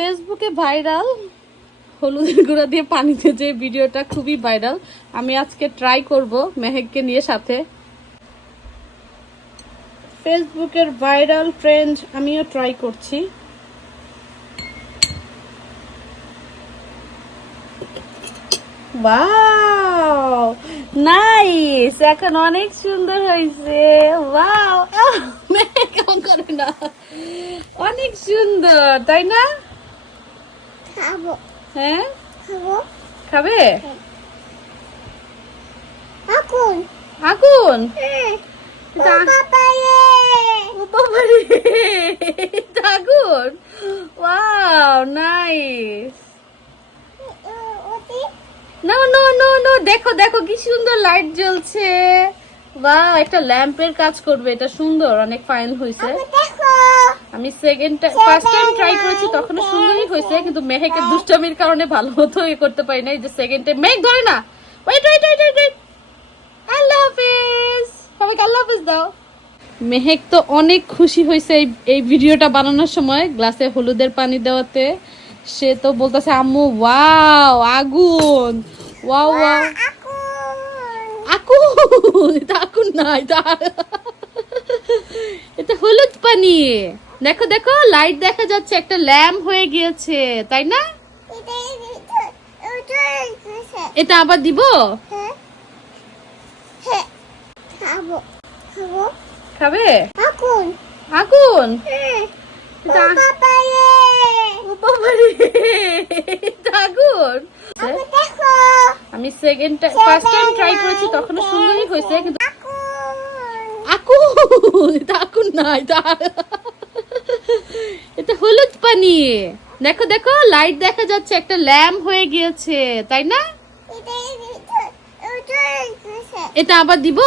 ফেসবুকে ভাইরাল হলুদের গুঁড়া দিয়ে পানিতে যে ভিডিওটা খুবই ভাইরাল। আমি আজকে ট্রাই করব মেহেককে নিয়ে সাথে। ফেসবুকের ভাইরাল ট্রেন্ড আমিও ট্রাই করছি। ওয়াও নাইস, এখন অনেক সুন্দর হয়েছে। ওয়াও মেহেক কেমন করে না, অনেক সুন্দর তাই না? খাবো। হ্যাঁ খাবো। খাবে? আগুন। আগুন? হ্যাঁ। এটা বাবারে। ও বাবারে, এটা আগুন। Wow nice. ওটি নো নো নো নো, দেখো দেখো কি সুন্দর লাইট জ্বলছে। বাহ, একটা ল্যাম্পের কাজ করবে, এটা সুন্দর, অনেক ফাইন হয়েছে। দেখো। আমি ফার্স্ট টাইম ট্রাই করেছি, তখনও সুন্দরই হয়েছে, কিন্তু মেহেকের দুষ্টামির কারণে ভালো মতো করতে পারি না। এই যে সেকেন্ড টাইম মেহেক ধরে না। ওয়েট ওয়েট ওয়েট ওয়েট, আল্লাহ হাফেজ, সবাইকে আল্লাহ হাফেজ দাও। মেহেক তো অনেক খুশি হয়েছে এই ভিডিওটা বানানোর সময়, গ্লাসে হলুদের পানি দেওয়াতে। সে তো বলতেছে আম্মু ওয়াও আগুন, ওয়াও ওয়াও আগুন। এটা আগুন না, এটা হলুদ পানি। দেখো দেখো লাইট দেখা যাচ্ছে, একটা ল্যাম্প হয়ে গিয়েছে তাই না? এটা আবার দিব? খাবো। খাবো। খাবে? আগুন। আগুন? হ্যাঁ। এটা বাবারে। ও বাবারে, এটা আগুন। দেখো। আমি ফার্স্ট টাইম ট্রাই করেছি, তখনও সুন্দরই হয়েছে, কিন্তু আগুন। আগুন, এটা আগুন না, এটা হলুদ পানি। দেখো দেখো লাইট দেখা যাচ্ছে, একটা ল্যাম্প হয়ে গিয়েছে তাই না? এটা আবার দিব?